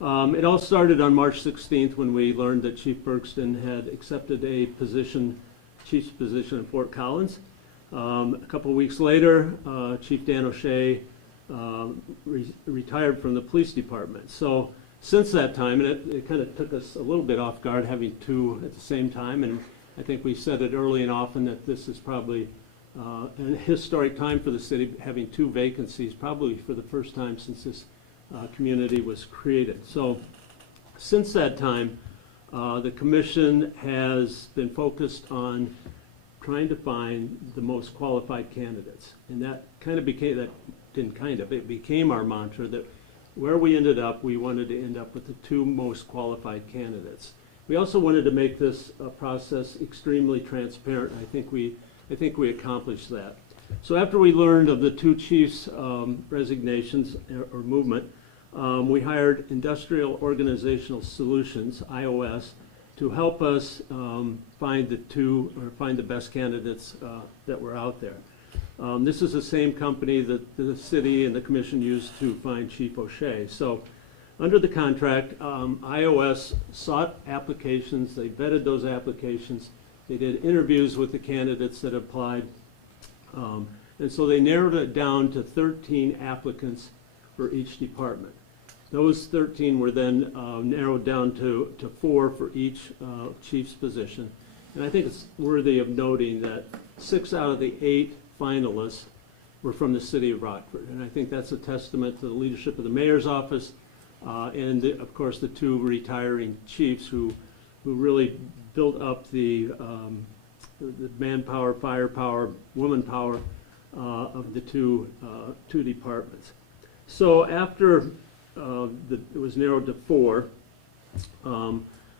It all started on March 16th when we learned that Chief Bergston had accepted a chief's position in Fort Collins. A couple of weeks later, Chief Dan O'Shea retired from the police department. So since that time, and it kind of took us a little bit off guard having two at the same time, and I think we said it early and often that this is probably an historic time for the city, having two vacancies, probably for the first time since this community was created. So since that time, the commission has been focused on trying to find the most qualified candidates. And that kind of became, it became our mantra that where we ended up, we wanted to end up with the two most qualified candidates. We also wanted to make this process extremely transparent. I think we accomplished that. So after we learned of the two chiefs' resignations or movement, we hired Industrial Organizational Solutions, IOS, to help us find the best candidates that were out there. This is the same company that the city and the commission used to find Chief O'Shea. So under the contract, IOS sought applications, they vetted those applications, they did interviews with the candidates that applied, and so they narrowed it down to 13 applicants for each department. Those 13 were then narrowed down to 4 for each chief's position. And I think it's worthy of noting that 6 out of the 8 finalists were from the city of Rockford. And I think that's a testament to the leadership of the mayor's office and, of course, the 2 retiring chiefs who really built up the manpower, firepower, woman power of the two departments. So after it was narrowed to 4,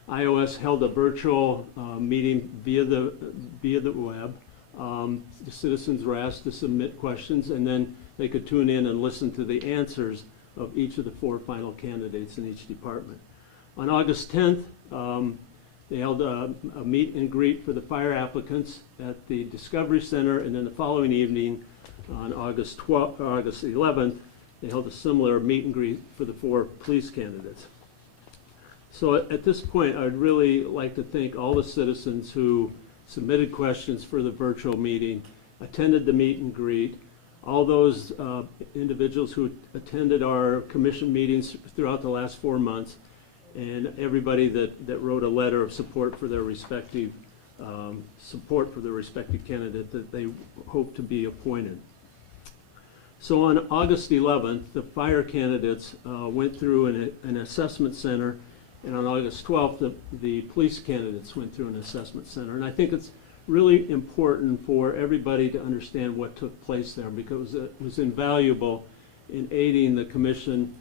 IOS held a virtual meeting via the web. The citizens were asked to submit questions, and then they could tune in and listen to the answers of each of the 4 final candidates in each department. On August 10th, they held a meet and greet for the fire applicants at the Discovery Center, and then the following evening, on August 11th, they held a similar meet and greet for the 4 police candidates. So at this point, I'd really like to thank all the citizens who submitted questions for the virtual meeting, attended the meet and greet, all those individuals who attended our commission meetings throughout the last 4 months, and everybody that wrote a letter of support for their respective candidate that they hope to be appointed. So on August 11th, the fire candidates went through an assessment center, and on August 12th, the police candidates went through an assessment center. And I think it's really important for everybody to understand what took place there, because it was invaluable in aiding the commission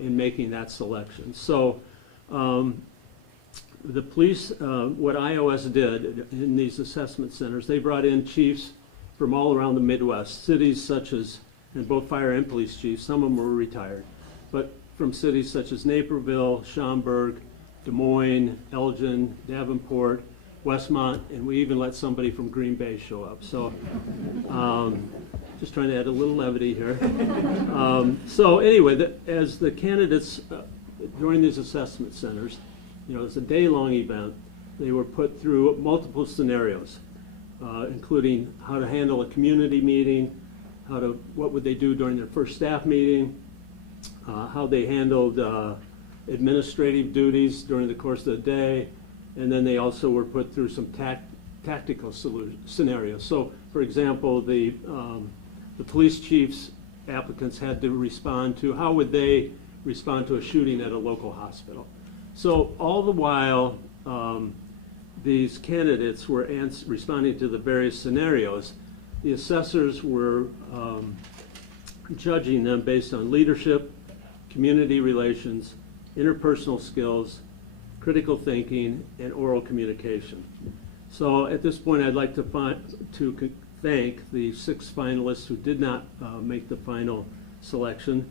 in making that selection. So the police, what IOS did in these assessment centers, they brought in chiefs from all around the Midwest, cities such as, and both fire and police chiefs, some of them were retired, but from cities such as Naperville, Schaumburg, Des Moines, Elgin, Davenport, Westmont, and we even let somebody from Green Bay show up. So just trying to add a little levity here. So anyway, as the candidates during these assessment centers, it's a day-long event, they were put through multiple scenarios, including how to handle a community meeting, what would they do during their first staff meeting, how they handled administrative duties during the course of the day, and then they also were put through some tactical scenarios. So, for example, the police chief's applicants had to respond to how would they respond to a shooting at a local hospital. So all the while, these candidates were responding to the various scenarios, the assessors were judging them based on leadership, community relations, interpersonal skills, critical thinking, and oral communication. So at this point, I'd like to thank the 6 finalists who did not make the final selection.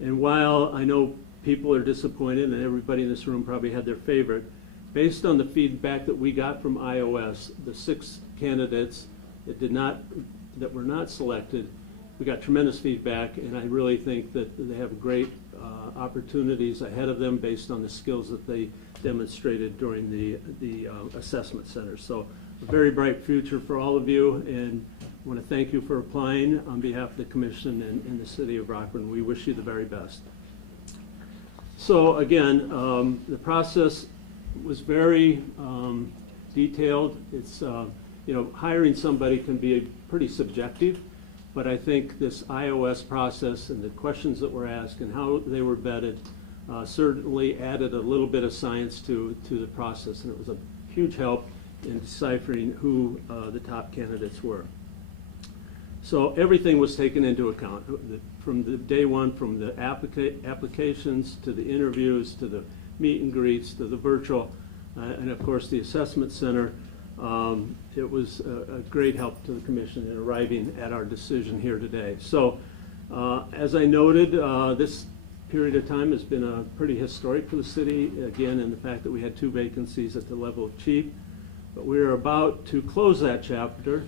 And while I know people are disappointed, and everybody in this room probably had their favorite, based on the feedback that we got from IOS, the 6 candidates that were not selected, we got tremendous feedback, and I really think that they have a great opportunities ahead of them based on the skills that they demonstrated during the assessment center. So a very bright future for all of you, and I want to thank you for applying on behalf of the commission and the city of Rockford, and we wish you the very best. So again, the process was very detailed. It's, you know, hiring somebody can be pretty subjective, but I think this iOS process and the questions that were asked and how they were vetted certainly added a little bit of science to the process, and it was a huge help in deciphering who the top candidates were. So everything was taken into account from the day one, from the applications to the interviews to the meet and greets to the virtual, and of course the assessment center. It was a great help to the commission in arriving at our decision here today. So as I noted, this period of time has been pretty historic for the city, again, in the fact that we had 2 vacancies at the level of chief. But we're about to close that chapter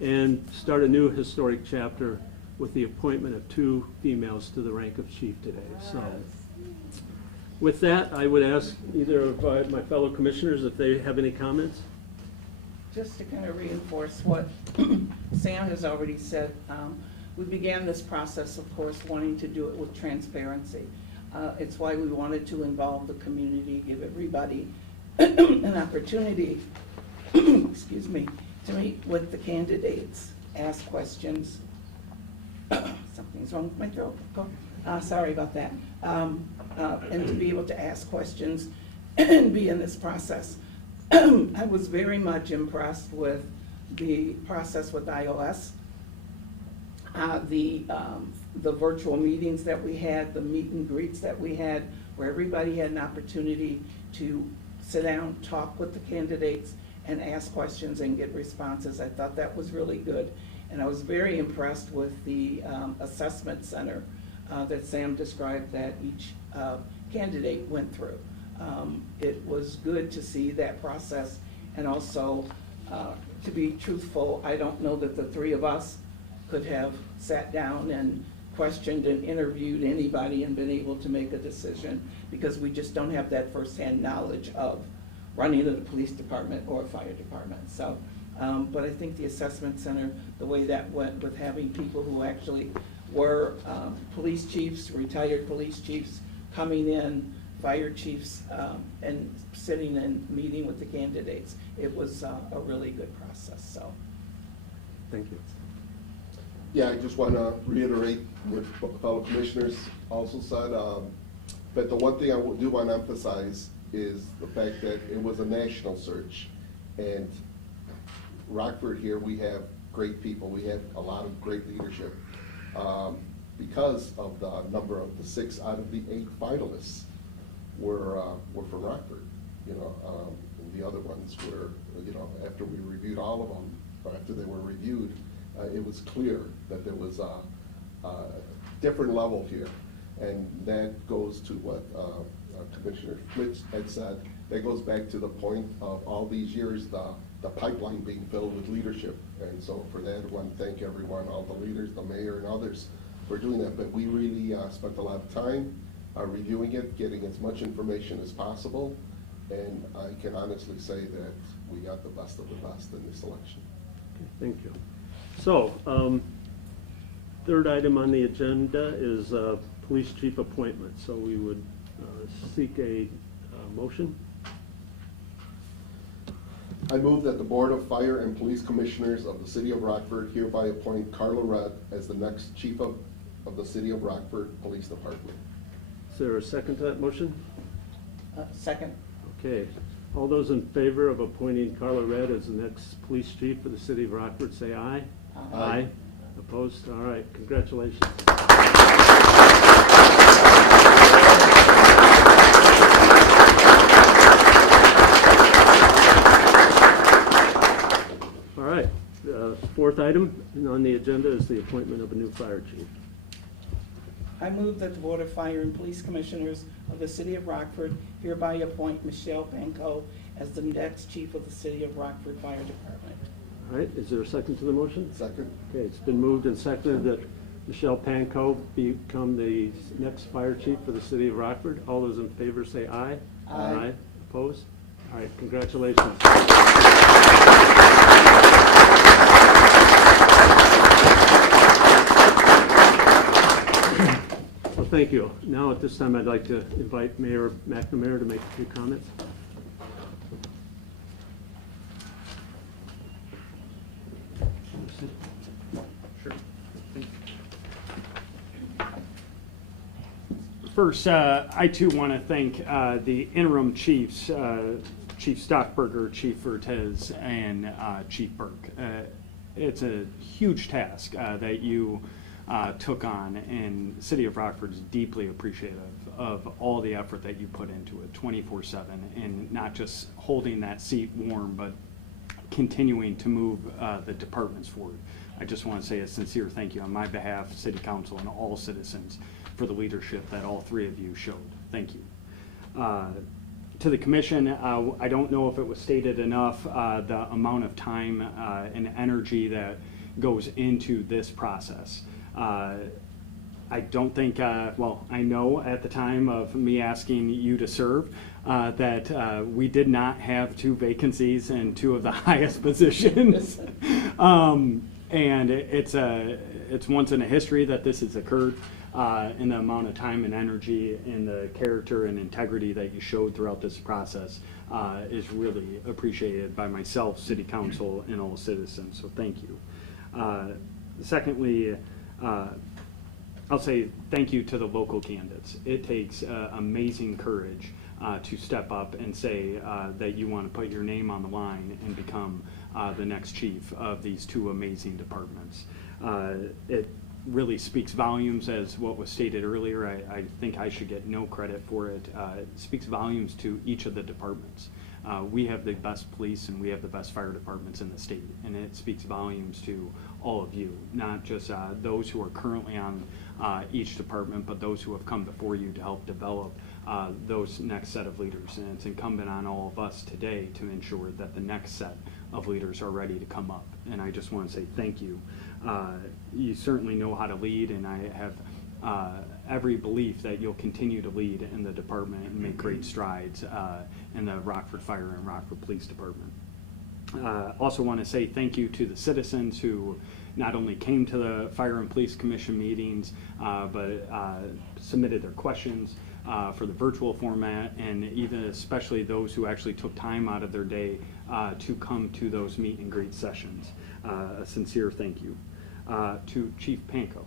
and start a new historic chapter with the appointment of 2 females to the rank of chief today. So with that, I would ask either of my fellow commissioners if they have any comments. Just to kind of reinforce what Sam has already said, we began this process, of course, wanting to do it with transparency. It's why we wanted to involve the community, give everybody an opportunity, excuse me, to meet with the candidates, ask questions. Something's wrong with my throat. Sorry about that. And to be able to ask questions and be in this process. I was very much impressed with the process with iOS, the virtual meetings that we had, the meet and greets that we had, where everybody had an opportunity to sit down, talk with the candidates, and ask questions and get responses. I thought that was really good. And I was very impressed with the assessment center that Sam described that each candidate went through. It was good to see that process, and also, to be truthful, I don't know that the 3 of us could have sat down and questioned and interviewed anybody and been able to make a decision, because we just don't have that firsthand knowledge of running the police department or fire department. So, but I think the assessment center, the way that went with having people who actually were police chiefs, retired police chiefs, coming in, fire chiefs, and sitting and meeting with the candidates, it was a really good process. So, thank you. Yeah, I just want to reiterate what fellow commissioners also said. But the one thing I do want to emphasize is the fact that it was a national search. And Rockford here, we have great people. We have a lot of great leadership because of the number of the 6 out of the 8 finalists were from Rockford. You know, and the other ones were, you know, after we reviewed all of them, or after they were reviewed, it was clear that there was a different level here. And that goes to what Commissioner Flitz had said. That goes back to the point of all these years, the pipeline being filled with leadership. And so for that, I want to thank everyone, all the leaders, the mayor and others for doing that. But we really spent a lot of time reviewing it, getting as much information as possible. And I can honestly say that we got the best of the best in this election. Okay, thank you. So, third item on the agenda is police chief appointment. So we would seek a motion. I move that the Board of Fire and Police Commissioners of the City of Rockford hereby appoint Carla Rudd as the next chief of the City of Rockford Police Department. Is there a second to that motion? Second. Okay. All those in favor of appointing Carla Rudd as the next police chief for the City of Rockford, say aye. Aye. Opposed? All right. Congratulations. All right. Fourth item on the agenda is the appointment of a new fire chief. I move that the Board of Fire and Police Commissioners of the City of Rockford hereby appoint Michelle Pankow as the next chief of the City of Rockford Fire Department. All right. Is there a second to the motion? Second. Okay. It's been moved and seconded that Michelle Pankow become the next fire chief for the city of Rockford. All those in favor say aye. Aye. Opposed? All right, congratulations. Well, thank you. Now, at this time, I'd like to invite Mayor McNamara to make a few comments. Sure. First, I too want to thank the interim chiefs, Chief Stockberger, Chief Vertez, and Chief Burke. It's a huge task that you took on, and the City of Rockford is deeply appreciative of all the effort that you put into it 24/7, and not just holding that seat warm, but continuing to move the departments forward. I just want to say a sincere thank you on my behalf, City Council, and all citizens for the leadership that all three of you showed. Thank you. To the commission, I don't know if it was stated enough, the amount of time and energy that goes into this process. I don't think, well, I know at the time of me asking you to serve that we did not have 2 vacancies in 2 of the highest positions. And it's once in a history that this has occurred, and the amount of time and energy and the character and integrity that you showed throughout this process is really appreciated by myself, City Council, and all citizens, so thank you. Secondly, I'll say thank you to the local candidates. It takes amazing courage to step up and say that you want to put your name on the line and become the next chief of these 2 amazing departments. It really speaks volumes, as what was stated earlier. I think I should get no credit for it. It speaks volumes to each of the departments. We have the best police and we have the best fire departments in the state, and it speaks volumes to all of you, not just those who are currently on each department, but those who have come before you to help develop those next set of leaders. And it's incumbent on all of us today to ensure that the next set of leaders are ready to come up. And I just want to say thank you. You certainly know how to lead, and I have every belief that you'll continue to lead in the department and make great strides in the Rockford Fire and Rockford Police Department. Also want to say thank you to the citizens who not only came to the Fire and Police Commission meetings, but submitted their questions for the virtual format, and even especially those who actually took time out of their day to come to those meet and greet sessions. A sincere thank you. To Chief Pankow.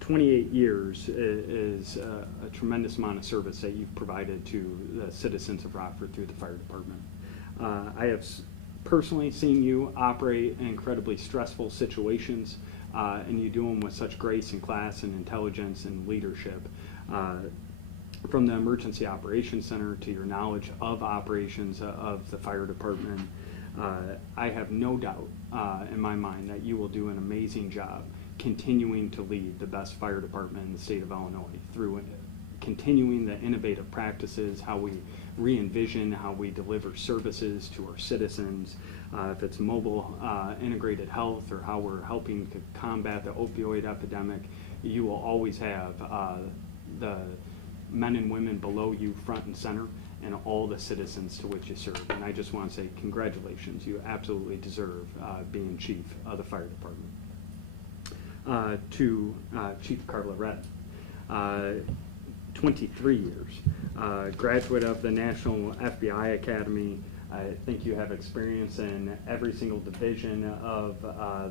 28 years is a tremendous amount of service that you've provided to the citizens of Rockford through the fire department. I have personally seen you operate in incredibly stressful situations, and you do them with such grace and class and intelligence and leadership. From the Emergency Operations Center to your knowledge of operations of the fire department, I have no doubt in my mind that you will do an amazing job continuing to lead the best fire department in the state of Illinois through continuing the innovative practices, how we re-envision, how we deliver services to our citizens, if it's mobile integrated health, or how we're helping to combat the opioid epidemic. You will always have the men and women below you front and center, and all the citizens to which you serve. And I just want to say congratulations. You absolutely deserve being chief of the fire department. To Chief Carla Red, 23 years, graduate of the National FBI Academy. I think you have experience in every single division of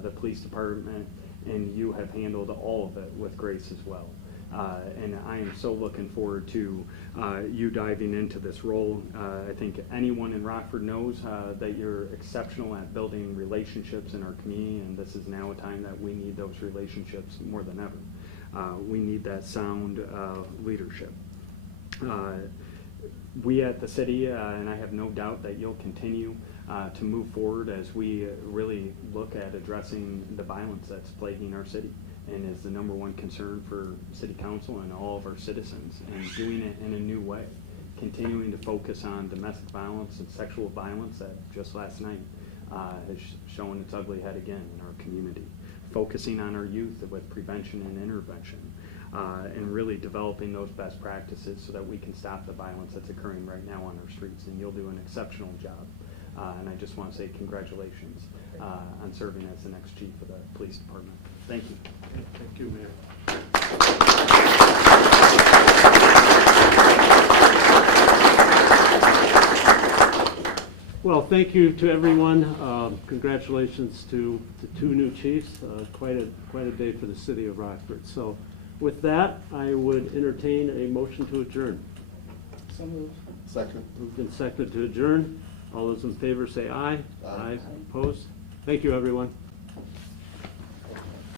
the police department, and you have handled all of it with grace as well. And I am so looking forward to you diving into this role. I think anyone in Rockford knows that you're exceptional at building relationships in our community, and this is now a time that we need those relationships more than ever. We need that sound leadership. We at the city, and I have no doubt that you'll continue to move forward as we really look at addressing the violence that's plaguing our city, and is the #1 concern for City Council and all of our citizens, and doing it in a new way, continuing to focus on domestic violence and sexual violence that just last night has shown its ugly head again in our community. focusing on our youth with prevention and intervention, and really developing those best practices so that we can stop the violence that's occurring right now on our streets. And you'll do an exceptional job. And I just want to say congratulations on serving as the next chief of the police department. Thank you. Thank you, Mayor. Well, thank you to everyone. Congratulations to the two new chiefs. Quite a day for the city of Rockford. So with that, I would entertain a motion to adjourn. So moved. Second. Moved and seconded to adjourn. All those in favor say aye. Aye. Opposed? Thank you, everyone.